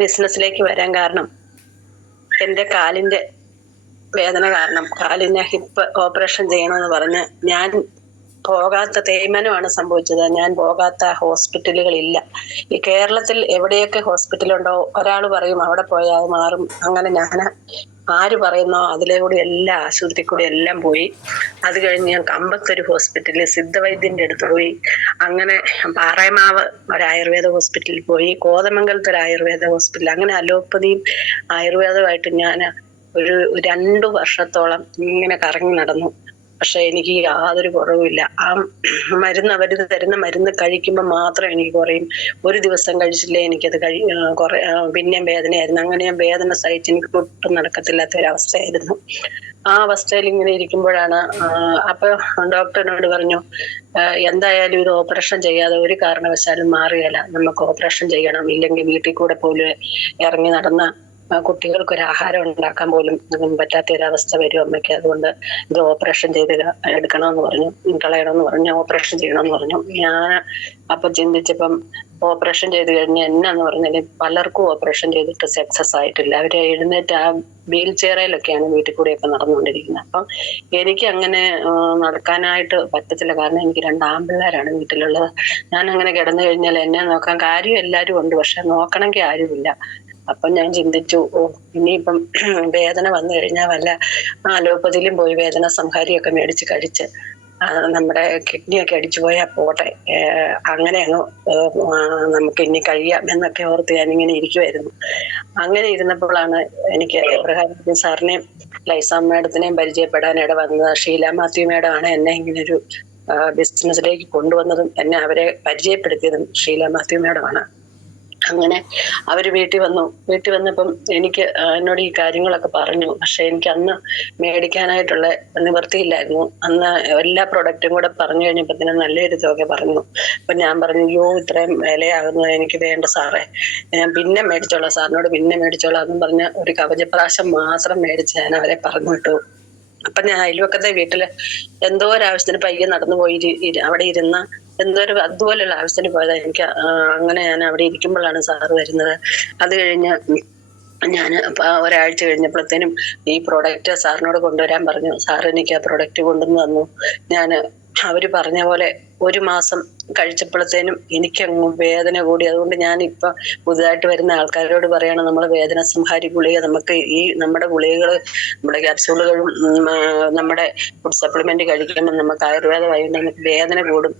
ബിസിനസ്സിലേക്ക് വരാൻ കാരണം എൻ്റെ കാലിന്റെ വേദന കാരണം. കാലിന് ഹിപ്പ് ഓപ്പറേഷൻ ചെയ്യണമെന്ന് പറഞ്ഞ് ഞാൻ പോകാത്ത തേയ്മാനമാണ് സംഭവിച്ചത്. ഞാൻ പോകാത്ത ഹോസ്പിറ്റലുകളില്ല. ഈ കേരളത്തിൽ എവിടെയൊക്കെ ഹോസ്പിറ്റലുണ്ടോ ഒരാൾ പറയും അവിടെ പോയാൽ അത് മാറും. അങ്ങനെ ഞാൻ ആര് പറയുന്നോ അതിലെ കൂടി എല്ലാ ആശുപത്രി കൂടി എല്ലാം പോയി. അത് കഴിഞ്ഞ് ഞാൻ കമ്പത്തൊരു ഹോസ്പിറ്റലിൽ സിദ്ധവൈദ്യന്റെ അടുത്ത് പോയി. അങ്ങനെ പാറയമാവ് ഒരു ആയുർവേദ ഹോസ്പിറ്റലിൽ പോയി. കോതമംഗലത്ത് ഒരു ആയുർവേദ ഹോസ്പിറ്റൽ. അങ്ങനെ അലോപ്പതിയും ആയുർവേദമായിട്ട് ഞാൻ ഒരു 2 വർഷത്തോളം ഇങ്ങനെ കറങ്ങി നടന്നു. പക്ഷെ എനിക്ക് യാതൊരു കുറവുമില്ല. ആ മരുന്ന് അവർ തരുന്ന മരുന്ന് കഴിക്കുമ്പോൾ മാത്രം എനിക്ക് കുറയും. ഒരു ദിവസം കഴിച്ചില്ലേ എനിക്കത് പിന്നെയും വേദനയായിരുന്നു. അങ്ങനെ ഞാൻ വേദന സഹിച്ച് എനിക്ക് ഒട്ടും നടക്കത്തില്ലാത്ത ഒരവസ്ഥയായിരുന്നു. ആ അവസ്ഥയിൽ ഇങ്ങനെ ഇരിക്കുമ്പോഴാണ് അപ്പൊ ഡോക്ടറിനോട് പറഞ്ഞു, എന്തായാലും ഇത് ഓപ്പറേഷൻ ചെയ്യാതെ ഒരു കാരണവശാലും മാറുകയില്ല, നമുക്ക് ഓപ്പറേഷൻ ചെയ്യണം, ഇല്ലെങ്കിൽ വീട്ടിൽ കൂടെ പോലും ഇറങ്ങി നടന്ന കുട്ടികൾക്ക് ഒരു ആഹാരം ഉണ്ടാക്കാൻ പോലും പറ്റാത്ത ഒരവസ്ഥ വരും അമ്മയ്ക്ക്. അതുകൊണ്ട് ഇത് ഓപ്പറേഷൻ ചെയ്ത് എടുക്കണമെന്ന് പറഞ്ഞു, കളയണമെന്ന് പറഞ്ഞു, ഓപ്പറേഷൻ ചെയ്യണമെന്ന് പറഞ്ഞു. ഞാൻ അപ്പൊ ചിന്തിച്ചപ്പം ഓപ്പറേഷൻ ചെയ്ത് കഴിഞ്ഞാൽ എന്നാന്ന് പറഞ്ഞാല് പലർക്കും ഓപ്പറേഷൻ ചെയ്തിട്ട് സക്സസ് ആയിട്ടില്ല. അവര് എഴുന്നേറ്റ് ആ വീൽ ചെയറിലൊക്കെയാണ് വീട്ടിൽ കൂടെയൊക്കെ നടന്നുകൊണ്ടിരിക്കുന്നത്. അപ്പം എനിക്ക് അങ്ങനെ നടക്കാനായിട്ട് പറ്റത്തില്ല. കാരണം എനിക്ക് 2 ആൺപിള്ളേരാണ് വീട്ടിലുള്ളത്. ഞാൻ അങ്ങനെ കിടന്നു കഴിഞ്ഞാൽ എന്നെ നോക്കാൻ കാര്യം എല്ലാവരും ഉണ്ട്, പക്ഷെ നോക്കണമെങ്കിൽ ആരുമില്ല. അപ്പൊ ഞാൻ ചിന്തിച്ചു, ഇനിയിപ്പം വേദന വന്നു കഴിഞ്ഞാൽ വല്ല അലോപ്പതിയിലും പോയി വേദന സംഹാരിയൊക്കെ മേടിച്ച് കഴിച്ച് നമ്മുടെ കിഡ്നിയൊക്കെ അടിച്ചു പോയാൽ പോട്ടെ, അങ്ങനെ അങ്ങ് നമുക്ക് ഇനി കഴിയാം എന്നൊക്കെ ഓർത്ത് ഞാനിങ്ങനെ ഇരിക്കുമായിരുന്നു. അങ്ങനെ ഇരുന്നപ്പോഴാണ് എനിക്ക് എബ്രഹാം സാറിനെയും ലൈസ മാഡത്തിനെയും പരിചയപ്പെടാൻ ഇട വന്നത്. ഷീല മാത്യു മാഡമാണ് എന്നെ ഇങ്ങനൊരു ബിസിനസ്സിലേക്ക് കൊണ്ടുവന്നതും എന്നെ അവരെ പരിചയപ്പെടുത്തിയതും ഷീല മാത്യു മാഡമാണ്. അങ്ങനെ അവര് വീട്ടിൽ വന്നപ്പം എനിക്ക് എന്നോട് ഈ കാര്യങ്ങളൊക്കെ പറഞ്ഞു. പക്ഷെ എനിക്ക് അന്ന് മേടിക്കാനായിട്ടുള്ള നിവൃത്തിയില്ലായിരുന്നു. അന്ന് എല്ലാ പ്രൊഡക്റ്റും കൂടെ പറഞ്ഞു കഴിഞ്ഞപ്പോ നല്ലൊരു തുക പറഞ്ഞു. അപ്പൊ ഞാൻ പറഞ്ഞു, അയ്യോ ഇത്രയും വിലയാകുന്നു, എനിക്ക് വേണ്ട സാറേ, ഞാൻ പിന്നെ മേടിച്ചോളാം, സാറിനോട് പിന്നെ മേടിച്ചോളാം എന്നും പറഞ്ഞ ഒരു കവചപ്രാശം മാത്രം മേടിച്ച് ഞാൻ അവരെ പറഞ്ഞു വിട്ടു. അപ്പൊ ഞാൻ അയൽവക്കത്തെ വീട്ടില് എന്തോ ഒരാവശ്യത്തിന് പയ്യെ നടന്നു പോയി അവിടെ ഇരുന്ന എന്തോ ഒരു അതുപോലെയുള്ള ആവശ്യത്തിന് പോയതാ. എനിക്ക് അങ്ങനെ ഞാൻ അവിടെ ഇരിക്കുമ്പോഴാണ് സാറ് വരുന്നത്. അത് കഴിഞ്ഞ് ഞാൻ ഒരാഴ്ച കഴിഞ്ഞപ്പോഴത്തേനും ഈ പ്രോഡക്റ്റ് സാറിനോട് കൊണ്ടുവരാൻ പറഞ്ഞു. സാർ എനിക്ക് ആ പ്രോഡക്റ്റ് കൊണ്ടുവന്ന് തന്നു. ഞാൻ അവര് പറഞ്ഞ പോലെ 1 മാസം കഴിച്ചപ്പോഴത്തേനും എനിക്കങ്ങ് വേദന കൂടി. അതുകൊണ്ട് ഞാൻ ഇപ്പൊ പുതുതായിട്ട് വരുന്ന ആൾക്കാരോട് പറയണം, നമ്മള് വേദന സംഹാരി ഗുളിക, നമുക്ക് ഈ നമ്മുടെ ഗുളികകള്, നമ്മുടെ ക്യാപ്സ്യൂളുകളും നമ്മുടെ ഫുഡ് സപ്ലിമെന്റ് കഴിക്കുമ്പോൾ നമുക്ക് ആയുർവേദമായി നമുക്ക് വേദന കൂടും.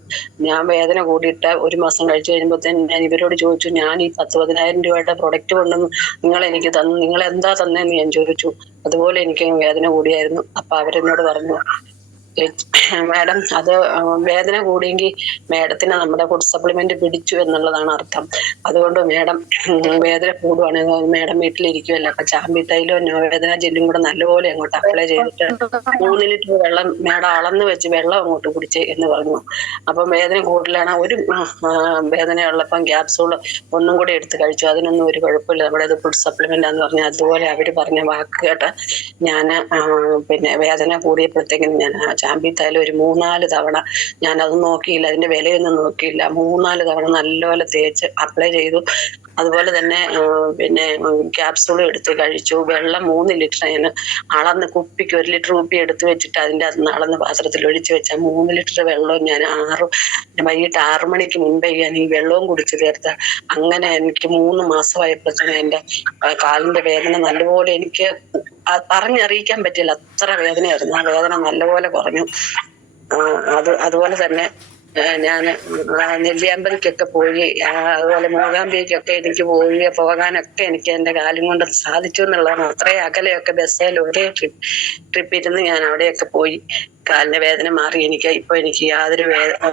ഞാൻ വേദന കൂടിയിട്ട് 1 മാസം കഴിച്ചു കഴിയുമ്പോഴത്തേനും ഞാൻ ഇവരോട് ചോദിച്ചു, ഞാൻ ഈ 10,000-10,000 രൂപയുടെ പ്രൊഡക്റ്റ് കൊണ്ടുവന്ന് നിങ്ങൾ എനിക്ക് തന്നു, നിങ്ങൾ എന്താ തന്നേന്ന് ഞാൻ ചോദിച്ചു. അതുപോലെ എനിക്ക് വേദന കൂടിയായിരുന്നു. അപ്പൊ അവരെന്നോട് പറഞ്ഞു, മാഡം അത് വേദന കൂടിയെങ്കിൽ മാഡത്തിന് നമ്മുടെ ഫുഡ് സപ്ലിമെന്റ് പിടിച്ചു എന്നുള്ളതാണ് അർത്ഥം. അതുകൊണ്ട് മാഡം വേദന കൂടുവാണെങ്കിൽ മാഡം വീട്ടിലിരിക്കുമല്ലോ, അപ്പൊ ചാമ്പി തൈലവും വേദന ജെല്ലും കൂടെ നല്ലപോലെ അങ്ങോട്ട് അപ്ലൈ ചെയ്തിട്ട് 3 ലിറ്റർ വെള്ളം മാഡം അളന്ന് വെച്ച് വെള്ളം അങ്ങോട്ട് കുടിച്ച് എന്ന് പറഞ്ഞു. അപ്പം വേദന കൂടുതലാണ്. ഒരു വേദനയുള്ളപ്പം ക്യാപ്സൂള് ഒന്നും കൂടി എടുത്ത് കഴിച്ചു, അതിനൊന്നും ഒരു കുഴപ്പമില്ല, നമ്മുടെ അത് ഫുഡ് സപ്ലിമെന്റ് എന്ന് പറഞ്ഞാൽ അതുപോലെ അവര് പറഞ്ഞ വാക്ക് കേട്ട് ഞാൻ പിന്നെ വേദന കൂടിയപ്പോഴത്തേക്കും ഞാൻ ചാമ്പി തൈലം ഒരു 3-4 തവണ, ഞാൻ അത് നോക്കിയില്ല, അതിന്റെ വിലയൊന്നും നോക്കിയില്ല, 3-4 തവണ നല്ലപോലെ തേച്ച് അപ്ലൈ ചെയ്തു. അതുപോലെ തന്നെ പിന്നെ ക്യാപ്സൂളും എടുത്ത് കഴിച്ചു. വെള്ളം 3 ലിറ്റർ ഞാൻ അളന്ന് കുപ്പിക്ക് 1 ലിറ്റർ കുപ്പി എടുത്ത് വെച്ചിട്ട് അതിന്റെ അത് അളന്ന് പാത്രത്തിൽ ഒഴിച്ച് വെച്ച 3 ലിറ്റർ വെള്ളവും ഞാൻ വൈകിട്ട് 6 മണിക്ക് മുൻപേ ഞാൻ ഈ വെള്ളവും കുടിച്ചു തീർത്ത. അങ്ങനെ എനിക്ക് 3 മാസമായപ്പോഴത്തേനും എന്റെ കാലിന്റെ വേദന നല്ലപോലെ എനിക്ക് പറഞ്ഞറിയിക്കാൻ പറ്റില്ല, അത്ര വേദനയായിരുന്നു. ആ വേദന നല്ലപോലെ കുറഞ്ഞു. അതുപോലെ തന്നെ ഞാൻ നെല്ലിയാമ്പതിക്കൊക്കെ പോയി, അതുപോലെ മൂകാംബിക്കൊക്കെ എനിക്ക് പോകാനൊക്കെ എനിക്ക് എന്റെ കാലും കൊണ്ട് സാധിച്ചു എന്നുള്ളതാണ്. അത്രയും അകലെയൊക്കെ ബസ്സിൽ ഒരേ ട്രിപ്പ് ഇരുന്ന് ഞാൻ അവിടെയൊക്കെ പോയി കാലിന്റെ വേദന മാറി. ഇപ്പൊ എനിക്ക് യാതൊരു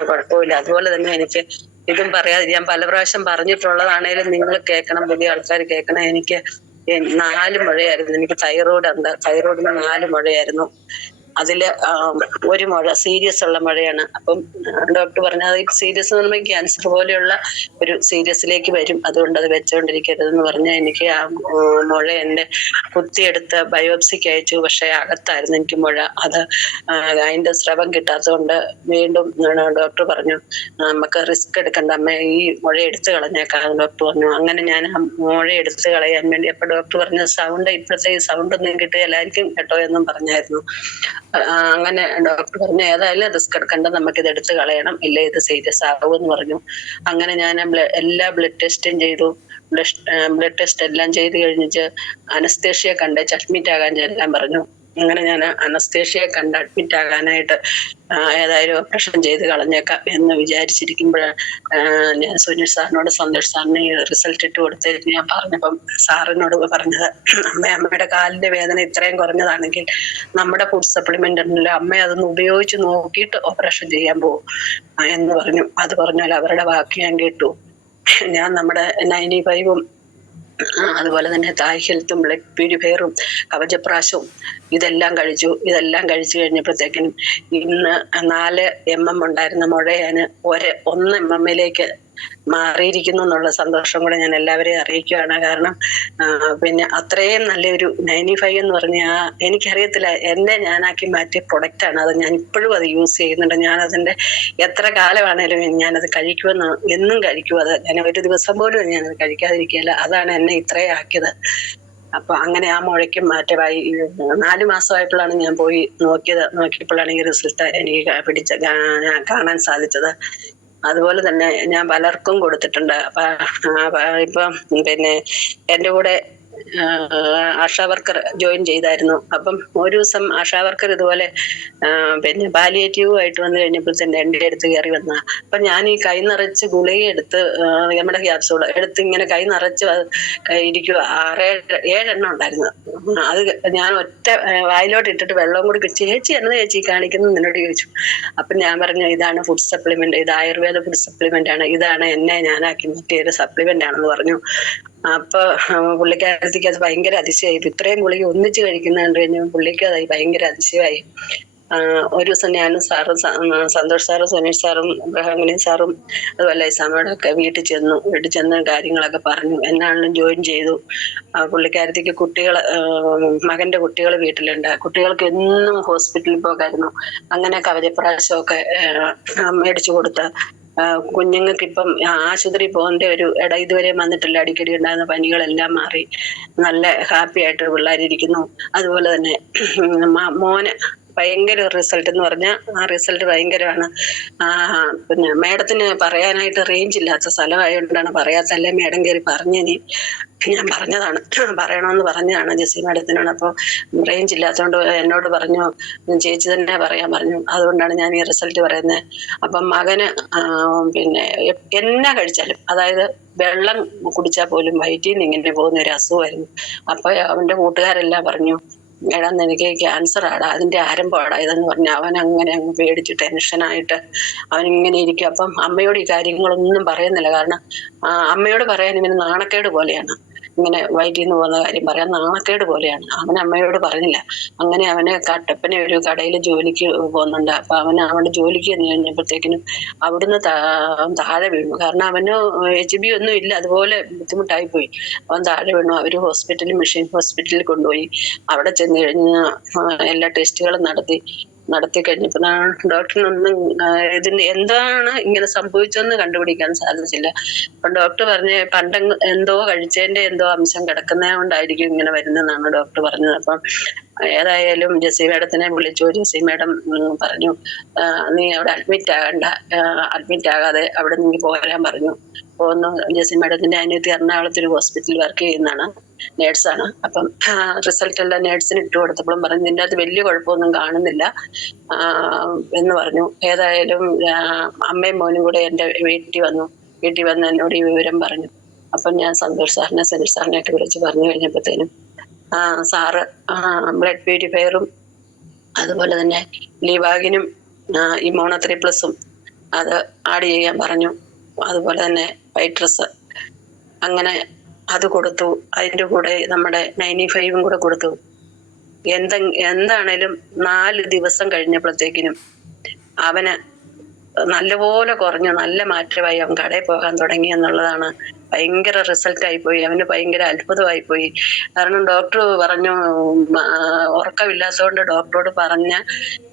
കുഴപ്പമില്ല. അതുപോലെ തന്നെ എനിക്ക് ഇതും പറയാതെ ഞാൻ പല പ്രാവശ്യം പറഞ്ഞിട്ടുള്ളതാണേലും നിങ്ങൾ കേൾക്കണം, പുതിയ ആൾക്കാർ കേൾക്കണം. എനിക്ക് 4 മുഴയായിരുന്നു. എനിക്ക് തൈറോയിഡിന് 4 മുഴയായിരുന്നു. അതില് ഒരു മുഴ സീരിയസ് ഉള്ള മുഴയാണ്. അപ്പം ഡോക്ടർ പറഞ്ഞത് സീരിയസ് എന്ന് പറയുമ്പോൾ ക്യാൻസർ പോലെയുള്ള ഒരു സീരിയസിലേക്ക് വരും, അതുകൊണ്ട് അത് വെച്ചോണ്ടിരിക്കരുതെന്ന് പറഞ്ഞാൽ എനിക്ക് ആ മുഴ എന്റെ കുത്തിയെടുത്ത് ബയോപ്സിക്ക് അയച്ചു. പക്ഷെ അകത്തായിരുന്നു എനിക്ക് മുഴ. അത് അതിന്റെ സ്രവം കിട്ടാത്തതുകൊണ്ട് വീണ്ടും ഡോക്ടർ പറഞ്ഞു നമുക്ക് റിസ്ക് എടുക്കണ്ട അമ്മ, ഈ മുഴ എടുത്തു കളഞ്ഞേക്കാം ഡോക്ടർ പറഞ്ഞു. അങ്ങനെ ഞാൻ ആ മുഴ എടുത്തു കളയാൻ വേണ്ടി അപ്പൊ ഡോക്ടർ പറഞ്ഞു സൗണ്ട് ഇപ്പോഴത്തെ ഈ സൗണ്ട് ഒന്നും കിട്ടുകയില്ലായിരിക്കും കേട്ടോ എന്നും പറഞ്ഞായിരുന്നു. അങ്ങനെ ഡോക്ടർ പറഞ്ഞു ഏതായാലും റിസ്ക് എടുക്കണ്ട, നമുക്കിത് എടുത്ത് കളയണം, ഇല്ല ഇത് സീരിയസ് ആകുമെന്ന് പറഞ്ഞു. അങ്ങനെ ഞാൻ എല്ലാ ബ്ലഡ് ടെസ്റ്റും ചെയ്തു. ബ്ലഡ് ടെസ്റ്റ് എല്ലാം ചെയ്ത് കഴിഞ്ഞിട്ട് അനസ്തേഷ്യ കണ്ട് അഡ്മിറ്റ് ആകാൻ ചെല്ലാൻ പറഞ്ഞു. അങ്ങനെ ഞാൻ അനസ്തേഷ്യ കണ്ട് അഡ്മിറ്റ് ആകാനായിട്ട് ഏതായാലും ഓപ്പറേഷൻ ചെയ്ത് കളഞ്ഞേക്കാം എന്ന് വിചാരിച്ചിരിക്കുമ്പോഴാണ് ഞാൻ സുനിൽ സാറിനോട് സന്തോഷ് സാറിന് റിസൾട്ട് ഇട്ട് കൊടുത്തിട്ട് ഞാൻ പറഞ്ഞപ്പം സാറിനോട് പറഞ്ഞത് അമ്മയുടെ കാലിന്റെ വേദന ഇത്രയും കുറഞ്ഞതാണെങ്കിൽ നമ്മുടെ ഫുഡ് സപ്ലിമെന്റ് ഉണ്ടല്ലോ, അമ്മ അതൊന്ന് ഉപയോഗിച്ച് നോക്കിയിട്ട് ഓപ്പറേഷൻ ചെയ്യാൻ പോകും എന്ന് പറഞ്ഞു. അത് പറഞ്ഞാൽ അവരുടെ വാക്ക് ഞാൻ കേട്ടു. ഞാൻ നമ്മുടെ 95-ഉം അതുപോലെ തന്നെ തായ് ഹെൽത്തും ബ്ലഡ് പ്യൂരിഫയറും കവചപ്രാശവും ഇതെല്ലാം കഴിച്ചു. ഇതെല്ലാം കഴിച്ചു കഴിഞ്ഞപ്പോഴത്തേക്കിനും ഇന്ന് 4 mm ഉണ്ടായിരുന്ന മുഴയാന് 1 mm മാറിയിരിക്കുന്നു എന്നുള്ള സന്തോഷം കൂടെ ഞാൻ എല്ലാവരെയും അറിയിക്കുകയാണ്. കാരണം പിന്നെ അത്രയും നല്ലൊരു 95 എന്ന് പറഞ്ഞാൽ എനിക്കറിയത്തില്ല, എന്നെ ഞാനാക്കി മാറ്റിയ പ്രൊഡക്റ്റാണ് അത്. ഞാൻ ഇപ്പോഴും അത് യൂസ് ചെയ്യുന്നുണ്ട്. ഞാൻ അതിന്റെ എത്ര കാലമാണേലും ഞാനത് കഴിക്കുമെന്ന് എന്നും കഴിക്കും. അത് ഞാൻ ഒരു ദിവസം പോലും ഞാനത് കഴിക്കാതിരിക്കുകയില്ല. അതാണ് എന്നെ ഇത്രയും ആക്കിയത്. അപ്പൊ അങ്ങനെ ആ മുഴയ്ക്കും മാറ്റമായി. 4 മാസമായപ്പോഴാണ് ഞാൻ പോയി നോക്കിയപ്പോഴാണ് ഈ റിസൾട്ട് എനിക്ക് കാണാൻ സാധിച്ചത്. അതുപോലെ തന്നെ ഞാൻ പലർക്കും കൊടുത്തിട്ടുണ്ട്. ഇപ്പം പിന്നെ എൻ്റെ കൂടെ ആശാ വർക്കർ ജോയിൻ ചെയ്തായിരുന്നു. അപ്പം ഒരു ദിവസം ആശാ വർക്കർ ഇതുപോലെ പിന്നെ പാലിയേറ്റീവുമായിട്ട് വന്നു കഴിഞ്ഞപ്പോൾ തന്നെ എൻ്റെ അടുത്ത് കയറി വന്ന അപ്പൊ ഞാൻ ഈ കൈ നിറച്ച് ഗുളിക എടുത്ത് നമ്മുടെ ക്യാപ്സൂൾ എടുത്ത് ഇങ്ങനെ കൈ നിറച്ച് ഇരിക്കുക. 7 എണ്ണം ഉണ്ടായിരുന്നു. അത് ഞാൻ ഒറ്റ വായിലോട്ട് ഇട്ടിട്ട് വെള്ളം കൂടി ചേച്ചി എന്നത് ചേച്ചി കാണിക്കുന്നത് നിന്നോട് ചോദിച്ചു. അപ്പൊ ഞാൻ പറഞ്ഞു ഇതാണ് ഫുഡ് സപ്ലിമെന്റ്, ഇത് ആയുർവേദ ഫുഡ് സപ്ലിമെന്റ് ആണ്, ഇതാണ് എന്നെ ഞാനാക്കി മാറ്റിയ ഒരു സപ്ലിമെന്റ് ആണെന്ന് പറഞ്ഞു. അപ്പൊ പുള്ളിക്കാരത്തേക്ക് അത് ഭയങ്കര അതിശയമായി. ഇത്രയും ഗുളിക ഒന്നിച്ച് കഴിക്കുന്ന കണ്ടു കഴിഞ്ഞാൽ പുള്ളിക്ക് അതായി ഭയങ്കര അതിശയമായി. ഒരു ദിവസം ഞാനും സാറും സന്തോഷ് സാറും സുനീഷ് സാറും ബ്രഹ്മണി സാറും അതുപോലെ ഇസാമയുടെ ഒക്കെ വീട്ടിൽ ചെന്ന് കാര്യങ്ങളൊക്കെ പറഞ്ഞു. എന്നാണെങ്കിലും ജോയിൻ ചെയ്തു. പുള്ളിക്കാരത്തേക്ക് മകന്റെ കുട്ടികൾ വീട്ടിലുണ്ട്. കുട്ടികൾക്ക് എന്നും ഹോസ്പിറ്റലിൽ പോകായിരുന്നു. അങ്ങനെ കവചപ്രാശമൊക്കെ മേടിച്ചു കൊടുത്ത കുഞ്ഞുങ്ങൾക്ക് ഇപ്പം ആശുപത്രി പോകേണ്ട ഒരു ഇതുവരെ വന്നിട്ടില്ല. അടിക്കടി ഉണ്ടാകുന്ന പനികളെല്ലാം മാറി നല്ല ഹാപ്പി ആയിട്ട് പിള്ളേരിയ്ക്കുന്നു. അതുപോലെ തന്നെ മോന് ഭയങ്കര റിസൾട്ട് എന്ന് പറഞ്ഞാൽ ആ റിസൾട്ട് ഭയങ്കരമാണ്. പിന്നെ മേഡത്തിന് പറയാനായിട്ട് റേഞ്ച് ഇല്ലാത്ത സ്ഥലമായതുകൊണ്ടാണ് പറയാത്ത, അല്ലെ മേഡം കയറി പറഞ്ഞിനി. ഞാൻ പറഞ്ഞതാണ്, പറയണമെന്ന് പറഞ്ഞതാണ് ജെസ്സി മേഡത്തിനോട്. അപ്പോൾ റേഞ്ച് ഇല്ലാത്തതുകൊണ്ട് എന്നോട് പറഞ്ഞു ചേച്ചി തന്നെ പറയാൻ പറഞ്ഞു. അതുകൊണ്ടാണ് ഞാൻ ഈ റിസൾട്ട് പറയുന്നത്. അപ്പം മകന് പിന്നെ എന്നാ കഴിച്ചാലും, അതായത് വെള്ളം കുടിച്ചാൽ പോലും വയറ്റിൽ നിന്ന് ഇങ്ങനെ പോകുന്ന ഒരു അസുഖമായിരുന്നു. അപ്പൊ അവന്റെ കൂട്ടുകാരെല്ലാം പറഞ്ഞു മേഡം എനിക്ക് ക്യാൻസർ ആടാ, അതിന്റെ ആരംഭമാടാ ഇതെന്ന് പറഞ്ഞ് അവൻ അങ്ങനെ അങ്ങ് പേടിച്ച് ടെൻഷനായിട്ട് അവനിങ്ങനെ ഇരിക്കും. അപ്പം അമ്മയോട് ഈ കാര്യങ്ങളൊന്നും പറയുന്നില്ല. കാരണം അമ്മയോട് പറയാൻ ഇവന് നാണക്കേട് പോലെയാണ്. ഇങ്ങനെ വയറ്റിൽ നിന്ന് പോകുന്ന കാര്യം പറയാൻ നാണക്കേട് പോലെയാണ്. അവൻ അമ്മയോട് പറഞ്ഞില്ല. അങ്ങനെ അവന് കട്ടപ്പന ഒരു കടയിൽ ജോലിക്ക് പോകുന്നുണ്ട്. അപ്പൊ അവിടെ ജോലിക്ക് ചെന്ന് കഴിഞ്ഞപ്പോഴത്തേക്കിനും അവിടുന്ന് താഴെ വീണു. കാരണം അവന് HB ഒന്നും ഇല്ല, അതുപോലെ ബുദ്ധിമുട്ടായി പോയി. അവൻ താഴെ വീണു. അവര് മിഷൻ ഹോസ്പിറ്റലിൽ കൊണ്ടുപോയി. അവിടെ ചെന്ന് കഴിഞ്ഞ് എല്ലാ ടെസ്റ്റുകളും നടത്തി കഴിഞ്ഞപ്പോഴാണ് ഡോക്ടറിനൊന്നും ഇതിന് എന്താണ് ഇങ്ങനെ സംഭവിച്ചതെന്ന് കണ്ടുപിടിക്കാൻ സാധിച്ചില്ല. അപ്പൊ ഡോക്ടർ പറഞ്ഞ് എന്തോ കഴിച്ചതിന്റെ എന്തോ അംശം കിടക്കുന്നത് കൊണ്ടായിരിക്കും ഇങ്ങനെ വരുന്നതെന്നാണ് ഡോക്ടർ പറഞ്ഞത്. അപ്പം ഏതായാലും ജെസ്സി മേഡത്തിനെ വിളിച്ചു. ജെസ്സി മേഡം പറഞ്ഞു നീ അവിടെ അഡ്മിറ്റ് ആകാതെ അവിടെ നിന്ന് പോരാൻ പറഞ്ഞു. പോകുന്നു. ജെസ്സി മേഡത്തിന്റെ അനിയത്തി എറണാകുളത്ത് ഒരു ഹോസ്പിറ്റലിൽ വർക്ക് ചെയ്യുന്നതാണ്, നേഴ്സാണ്. അപ്പം റിസൾട്ട് എല്ലാം നേഴ്സിന് ഇട്ട് കൊടുത്തപ്പോഴും പറഞ്ഞു ഇതിൻ്റെ അകത്ത് വലിയ കുഴപ്പമൊന്നും കാണുന്നില്ല എന്ന് പറഞ്ഞു. ഏതായാലും അമ്മയും മോനും കൂടെ എൻ്റെ വീട്ടിൽ വന്ന് എന്നോട് ഈ വിവരം പറഞ്ഞു. അപ്പം ഞാൻ സന്തോഷ് സാറിനെ സുനിൽ സാറിനെയൊക്കെ വിളിച്ച് പറഞ്ഞു കഴിഞ്ഞപ്പോഴത്തേനും സാറ് ബ്ലഡ് പ്യൂരിഫയറും അതുപോലെ തന്നെ ലിവാഗിനും ഇമോണോ 3+ അത് ആഡ് ചെയ്യാൻ പറഞ്ഞു. അതുപോലെ തന്നെ വൈറ്റ്രസ് അങ്ങനെ അത് കൊടുത്തു. അതിൻ്റെ കൂടെ നമ്മുടെ 95 കൂടെ കൊടുത്തു. എന്താണേലും 4 ദിവസം കഴിഞ്ഞപ്പോഴത്തേക്കിനും അവന് നല്ലപോലെ കുറഞ്ഞു, നല്ല മാറ്റമായി. അവൻ കടയിൽ പോകാൻ തുടങ്ങി എന്നുള്ളതാണ് ഭയങ്കര റിസൾട്ട് ആയിപ്പോയി. അവന് ഭയങ്കര അത്ഭുതമായി പോയി. കാരണം ഡോക്ടർ പറഞ്ഞു, ഉറക്കമില്ലാത്തതുകൊണ്ട് ഡോക്ടറോട് പറഞ്ഞ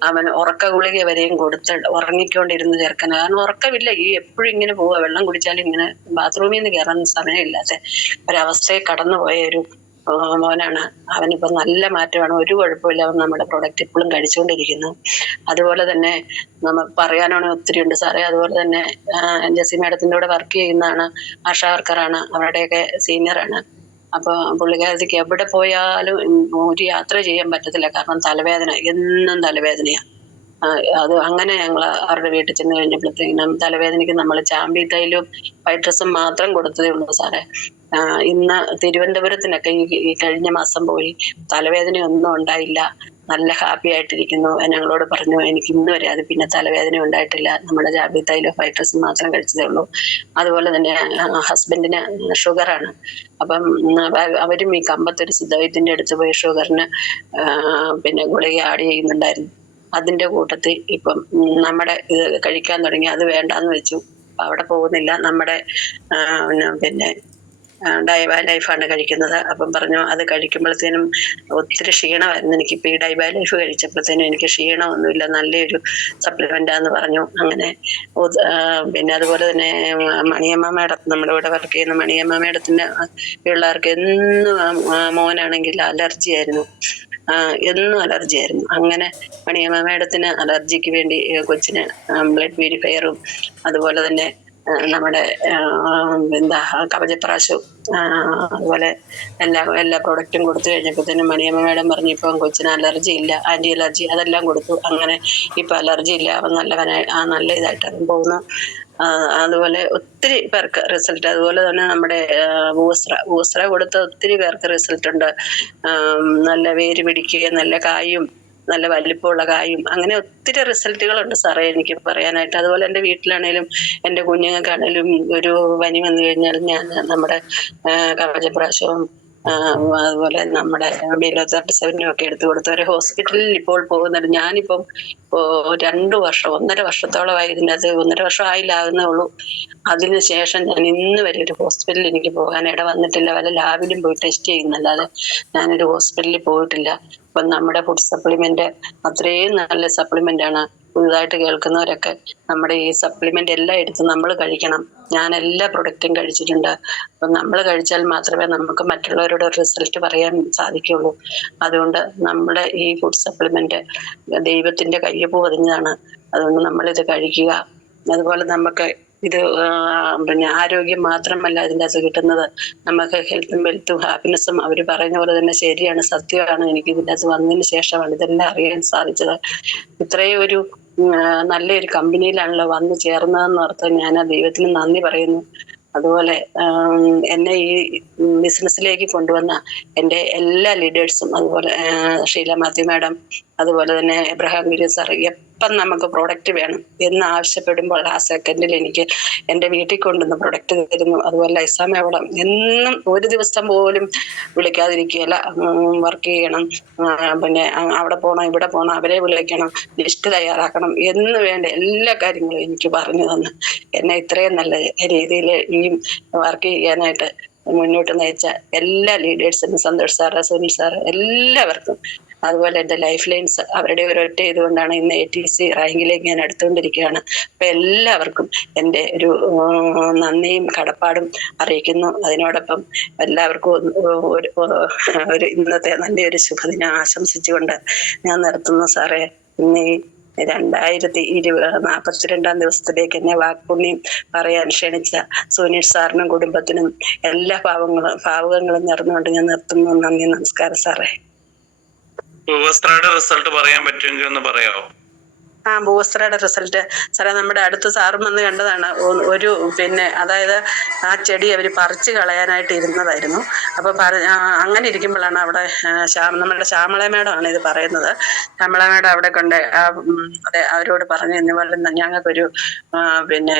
അവൻ ഉറക്ക ഗുളിക വരെയും കൊടുത്ത് ഉറങ്ങിക്കൊണ്ടിരുന്നു ചെറുക്കൻ. കാരണം ഉറക്കമില്ല, ഈ എപ്പോഴും ഇങ്ങനെ പോവുക, വെള്ളം കുടിച്ചാലും ഇങ്ങനെ ബാത്റൂമിൽ നിന്ന് കയറാൻ സമയമില്ലാത്ത ഒരവസ്ഥയെ കടന്നുപോയ ഒരു മോനാണ്. അവനിപ്പോ നല്ല മാറ്റമാണ്, ഒരു കുഴപ്പമില്ല. അവൻ നമ്മുടെ പ്രൊഡക്റ്റ് ഇപ്പോഴും കഴിച്ചുകൊണ്ടിരിക്കുന്നു. അതുപോലെ തന്നെ നമുക്ക് പറയാനാണ് ഒത്തിരി ഉണ്ട് സാറേ. അതുപോലെ തന്നെ ജെസ്സി മാഡത്തിൻ്റെ കൂടെ വർക്ക് ചെയ്യുന്നതാണ്, ആശാ വർക്കറാണ്, അവരുടെയൊക്കെ സീനിയറാണ്. അപ്പൊ പുള്ളിക്കാരത്തിക്ക് എവിടെ പോയാലും ഒരു യാത്ര ചെയ്യാൻ പറ്റത്തില്ല, കാരണം തലവേദന, എന്നും തലവേദനയാ. അത് അങ്ങനെ ഞങ്ങൾ അവരുടെ വീട്ടിൽ ചെന്ന് കഴിഞ്ഞപ്പോഴത്തേക്കും തലവേദനയ്ക്ക് നമ്മൾ ചാമ്പി തൈലും വൈറ്റ് മാത്രം കൊടുത്തതേ ഉള്ളൂ സാറേ. ഇന്ന് തിരുവനന്തപുരത്തിനൊക്കെ ഈ കഴിഞ്ഞ മാസം പോയി, തലവേദനയൊന്നും ഉണ്ടായില്ല, നല്ല ഹാപ്പി ആയിട്ടിരിക്കുന്നു. ഞങ്ങളോട് പറഞ്ഞു, എനിക്ക് ഇന്ന് വരെ അത് പിന്നെ തലവേദന ഉണ്ടായിട്ടില്ല, നമ്മുടെ ജാബി തൈലോ ഫൈറ്റസും മാത്രം കഴിച്ചതേ ഉള്ളൂ. അതുപോലെ തന്നെ ഹസ്ബൻഡിന് ഷുഗറാണ്. അപ്പം അവരും ഈ കമ്പത്തൊരു സിദ്ധവൈദ്യൻ്റെ അടുത്ത് പോയി ഷുഗറിന് പിന്നെ ഗുളിക ആഡ് ചെയ്യുന്നുണ്ടായിരുന്നു. അതിന്റെ കൂട്ടത്തിൽ ഇപ്പം നമ്മുടെ ഇത് കഴിക്കാൻ തുടങ്ങി. അത് വേണ്ടാന്ന് വെച്ചു, അവിടെ പോകുന്നില്ല. നമ്മുടെ പിന്നെ ഡൈബാ ലൈഫാണ് കഴിക്കുന്നത്. അപ്പം പറഞ്ഞു അത് കഴിക്കുമ്പോഴത്തേനും ഒത്തിരി ക്ഷീണമായിരുന്നു. എനിക്കിപ്പോൾ ഈ ഡൈബാ ലൈഫ് കഴിച്ചപ്പോഴത്തേനും എനിക്ക് ക്ഷീണമൊന്നുമില്ല, നല്ലൊരു സപ്ലിമെന്റാന്ന് പറഞ്ഞു. അങ്ങനെ പിന്നെ അതുപോലെ തന്നെ മണിയമ്മ മേഡം, നമ്മുടെ ഇവിടെ വർക്ക് ചെയ്യുന്ന മണിയമ്മ മേഡത്തിന്റെ പിള്ളേർക്ക് എന്നും മോനാണെങ്കിൽ അലർജി ആയിരുന്നു, എന്നും അലർജി ആയിരുന്നു. അങ്ങനെ മണിയമ്മ മേഡത്തിന് അലർജിക്ക് വേണ്ടി കൊച്ചിന് ബ്ലഡ് പ്യൂരിഫയറും അതുപോലെ തന്നെ നമ്മുടെ കവചപ്രാശവും അതുപോലെ എല്ലാ പ്രോഡക്റ്റും കൊടുത്തു കഴിഞ്ഞപ്പോഴത്തേനും മണിയമ്മ മേഡം പറഞ്ഞു, ഇപ്പം കൊച്ചിന് അലർജി ഇല്ല, ആന്റി അലർജി അതെല്ലാം കൊടുത്തു. അങ്ങനെ ഇപ്പൊ അലർജി ഇല്ല, അവൻ നല്ല ഇതായിട്ട് അവൻ പോകുന്നു. അതുപോലെ ഒത്തിരി പേർക്ക് റിസൾട്ട്. അതുപോലെ തന്നെ നമ്മുടെ ബൂസ്ട്ര കൊടുത്ത ഒത്തിരി പേർക്ക് റിസൾട്ട് ഉണ്ട്. നല്ല വേര് പിടിക്കുകയും നല്ല കായും നല്ല വലിപ്പമുള്ള കായും, അങ്ങനെ ഒത്തിരി റിസൾട്ടുകളുണ്ട് സാറേ എനിക്ക് പറയാനായിട്ട്. അതുപോലെ എൻ്റെ വീട്ടിലാണേലും എൻ്റെ കുഞ്ഞുങ്ങൾക്കാണേലും ഒരു പനി വന്നു കഴിഞ്ഞാൽ ഞാൻ നമ്മുടെ കവചപ്രാശവും അതുപോലെ നമ്മുടെ ബിലോ-37 ഒക്കെ എടുത്തു കൊടുത്തു. ഒരു ഹോസ്പിറ്റലിൽ ഇപ്പോൾ പോകുന്നുണ്ട്. ഞാനിപ്പം 2 വർഷം 1.5 വർഷത്തോളമായി ഇതിൻ്റെ അത്, 1.5 വർഷം ആയില്ലാകുന്നേ ഉള്ളൂ. അതിനുശേഷം ഞാൻ ഇന്ന് വരെ ഒരു ഹോസ്പിറ്റലിൽ എനിക്ക് പോകാൻ ഇട വന്നിട്ടില്ല. വല്ല ലാബിലും പോയി ടെസ്റ്റ് ചെയ്യുന്നല്ലാതെ ഞാനൊരു ഹോസ്പിറ്റലിൽ പോയിട്ടില്ല. അപ്പം നമ്മുടെ ഫുഡ് സപ്ലിമെന്റ് അത്രയും നല്ല സപ്ലിമെന്റ് ആണ്. പുതുതായിട്ട് കേൾക്കുന്നവരൊക്കെ നമ്മുടെ ഈ സപ്ലിമെന്റ് എല്ലാം എടുത്ത് നമ്മൾ കഴിക്കണം. ഞാൻ എല്ലാ പ്രൊഡക്റ്റും കഴിച്ചിട്ടുണ്ട്. അപ്പം നമ്മൾ കഴിച്ചാൽ മാത്രമേ നമുക്ക് മറ്റുള്ളവരോട് റിസൾട്ട് പറയാൻ സാധിക്കുള്ളൂ. അതുകൊണ്ട് നമ്മുടെ ഈ ഫുഡ് സപ്ലിമെന്റ് ദൈവത്തിന്റെ കയ്യൊപ്പ് പതിഞ്ഞതാണ്. അതുകൊണ്ട് നമ്മളിത് കഴിക്കുക. അതുപോലെ നമുക്ക് ഇത് പിന്നെ ആരോഗ്യം മാത്രമല്ല ഇതിൻ്റെ അകത്ത് കിട്ടുന്നത്, നമുക്ക് ഹെൽത്തും വെൽത്തും ഹാപ്പിനെസ്സും. അവർ പറയുന്ന പോലെ തന്നെ ശരിയാണ്, സത്യമാണ്. എനിക്ക് ഇതിൻ്റെ അകത്ത് വന്നതിന് ശേഷമാണ് ഇതെല്ലാം അറിയാൻ സാധിച്ചത്. ഇത്രയും ഒരു നല്ലൊരു കമ്പനിയിലാണല്ലോ വന്നു ചേർന്നതെന്ന് ഓർത്ത് ഞാൻ ആ ദൈവത്തിന് നന്ദി പറയുന്നു. അതുപോലെ എന്നെ ഈ ബിസിനസ്സിലേക്ക് കൊണ്ടുവന്ന എൻ്റെ എല്ലാ ലീഡേഴ്സും, അതുപോലെ ഷീല മാത്യു മാഡം, അതുപോലെ തന്നെ എബ്രഹാം ഗിരി സാർ, എപ്പം നമുക്ക് പ്രോഡക്റ്റ് വേണം എന്ന് ആവശ്യപ്പെടുമ്പോൾ ആ സെക്കൻഡിൽ എനിക്ക് എൻ്റെ വീട്ടിൽ കൊണ്ടുവന്ന് പ്രൊഡക്റ്റ് തരുന്നു. അതുപോലെ ലൈസ മാഡം എന്നും ഒരു ദിവസം പോലും വിളിക്കാതിരിക്കുകയല്ല, വർക്ക് ചെയ്യണം, പിന്നെ അവിടെ പോകണം ഇവിടെ പോകണം, അവരെ വിളിക്കണം, ലിസ്റ്റ് തയ്യാറാക്കണം എന്ന് വേണ്ട എല്ലാ കാര്യങ്ങളും എനിക്ക് പറഞ്ഞു തന്ന് എന്നെ ഇത്രയും നല്ല രീതിയിൽ ഈ വർക്ക് ചെയ്യാനായിട്ട് മുന്നോട്ട് നയിച്ച എല്ലാ ലീഡേഴ്സിനും, സന്തോഷ് സാറ്, സുനിൽ സാറ്, എല്ലാവർക്കും, അതുപോലെ എൻ്റെ ലൈഫ് ലൈൻസ് അവരുടെ ഒരൊറ്റ ഇതുകൊണ്ടാണ് ഇന്ന് ATC റാങ്കിലേക്ക് ഞാൻ എടുത്തുകൊണ്ടിരിക്കുകയാണ്. അപ്പൊ എല്ലാവർക്കും എൻ്റെ ഒരു നന്ദിയും കടപ്പാടും അറിയിക്കുന്നു. അതിനോടൊപ്പം എല്ലാവർക്കും ഒരു ഇന്നത്തെ നല്ലൊരു ശുഭദിനം ആശംസിച്ചുകൊണ്ട് ഞാൻ നിർത്തുന്നു സാറേ. ഇന്ന് ഈ 2042 ദിവസത്തിലേക്ക് എന്നെ വാക്പുണ്യം പറയാൻ ക്ഷണിച്ച സുനിൽ സാറിനും കുടുംബത്തിനും എല്ലാ ഭാവുകങ്ങളും നേർന്നുകൊണ്ട് ഞാൻ നിർത്തുന്നു. നന്ദി, നമസ്കാരം സാറേ. റിസൾട്ട് പറയാൻ പറ്റുമെങ്കിൽ ഒന്ന് പറയാമോ? ബൂസ്റ്ററുടെ റിസൾട്ട് സാറേ, നമ്മുടെ അടുത്ത് സാറും വന്ന് കണ്ടതാണ്. ഒരു പിന്നെ അതായത് ആ ചെടി അവർ പറിച്ചു കളയാനായിട്ട് ഇരുന്നതായിരുന്നു. അപ്പൊ അങ്ങനെ ഇരിക്കുമ്പോഴാണ് അവിടെ നമ്മുടെ ശ്യാമള മേഡമാണ് ഇത് പറയുന്നത്. ശ്യാമള മേഡം അവിടെ കൊണ്ട് അതെ അവരോട് പറഞ്ഞു, ഇന്നുപോലെ ഞങ്ങൾക്കൊരു പിന്നെ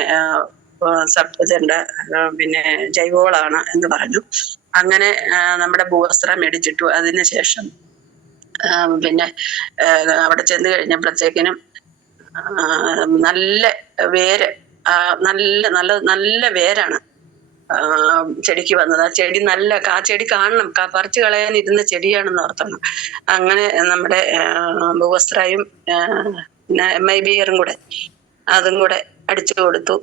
ഇതുണ്ട്, പിന്നെ ജൈവവളമാണ് എന്ന് പറഞ്ഞു. അങ്ങനെ നമ്മുടെ ബൂസ്റ്റർ മേടിച്ചിട്ടു. അതിനുശേഷം പിന്നെ അവിടെ ചെന്ന് കഴിഞ്ഞപ്പോഴത്തേക്കിനും നല്ല വേര്, നല്ല നല്ല നല്ല വേരാണ് ചെടിക്ക് വന്നത്. ആ ചെടി ആ ചെടി കാണണം, പറിച്ചു കളയാനിരുന്ന ചെടിയാണെന്ന് ഓർത്തണം. അങ്ങനെ നമ്മുടെ ഭൂവസ്ത്രയും MIBR കൂടെ അതും കൂടെ അടിച്ചു കൊടുത്തു.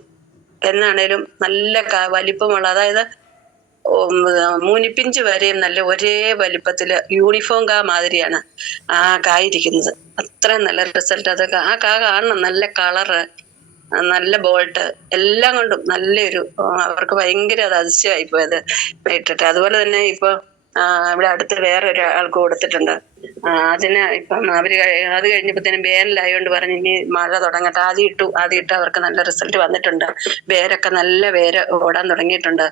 എന്നാണേലും നല്ല വലിപ്പമുള്ള, അതായത് മൂന്നിപ്പിഞ്ച് വരെയും നല്ല ഒരേ വലിപ്പത്തില് യൂണിഫോം മാതിരിയാണ് ആ കായിരിക്കുന്നത്. അത്രയും നല്ല റിസൾട്ട്. അതൊക്കെ ആ കാണണം, നല്ല കളറ്, നല്ല ബോൾട്ട്, എല്ലാം കൊണ്ടും നല്ലൊരു, അവർക്ക് ഭയങ്കര അത് അതിശയമായി പോയത് ഇട്ടിട്ട്. അതുപോലെ തന്നെ ഇപ്പൊ ഇവിടെ അടുത്ത് വേറെ ഒരാൾക്ക് കൊടുത്തിട്ടുണ്ട്. അതിന് ഇപ്പം അത് കഴിഞ്ഞപ്പോഴത്തേനും വേനലായോണ്ട് പറഞ്ഞ് ഇനി മഴ തുടങ്ങട്ടെ, ആദ്യം ഇട്ട് അവർക്ക് നല്ല റിസൾട്ട് വന്നിട്ടുണ്ട്. വേരൊക്കെ നല്ല വേര് ഓടാൻ തുടങ്ങിയിട്ടുണ്ട്.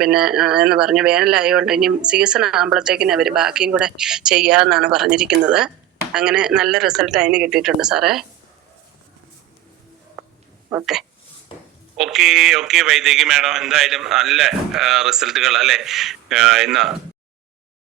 പിന്നെ എന്ന് പറഞ്ഞ് വേനലായോണ്ട് ഇനി സീസൺ ആകുമ്പോഴത്തേക്കിന് അവര് ബാക്കിയും കൂടെ ചെയ്യാമെന്നാണ് പറഞ്ഞിരിക്കുന്നത്. അങ്ങനെ നല്ല റിസൾട്ട് അതിന് കിട്ടിയിട്ടുണ്ട് സാറേ. ഓക്കെ ഓക്കെ വൈദേഹി മാഡം, എന്തായാലും നല്ല റിസൾട്ടുകൾ അല്ലെ ഇന്ന്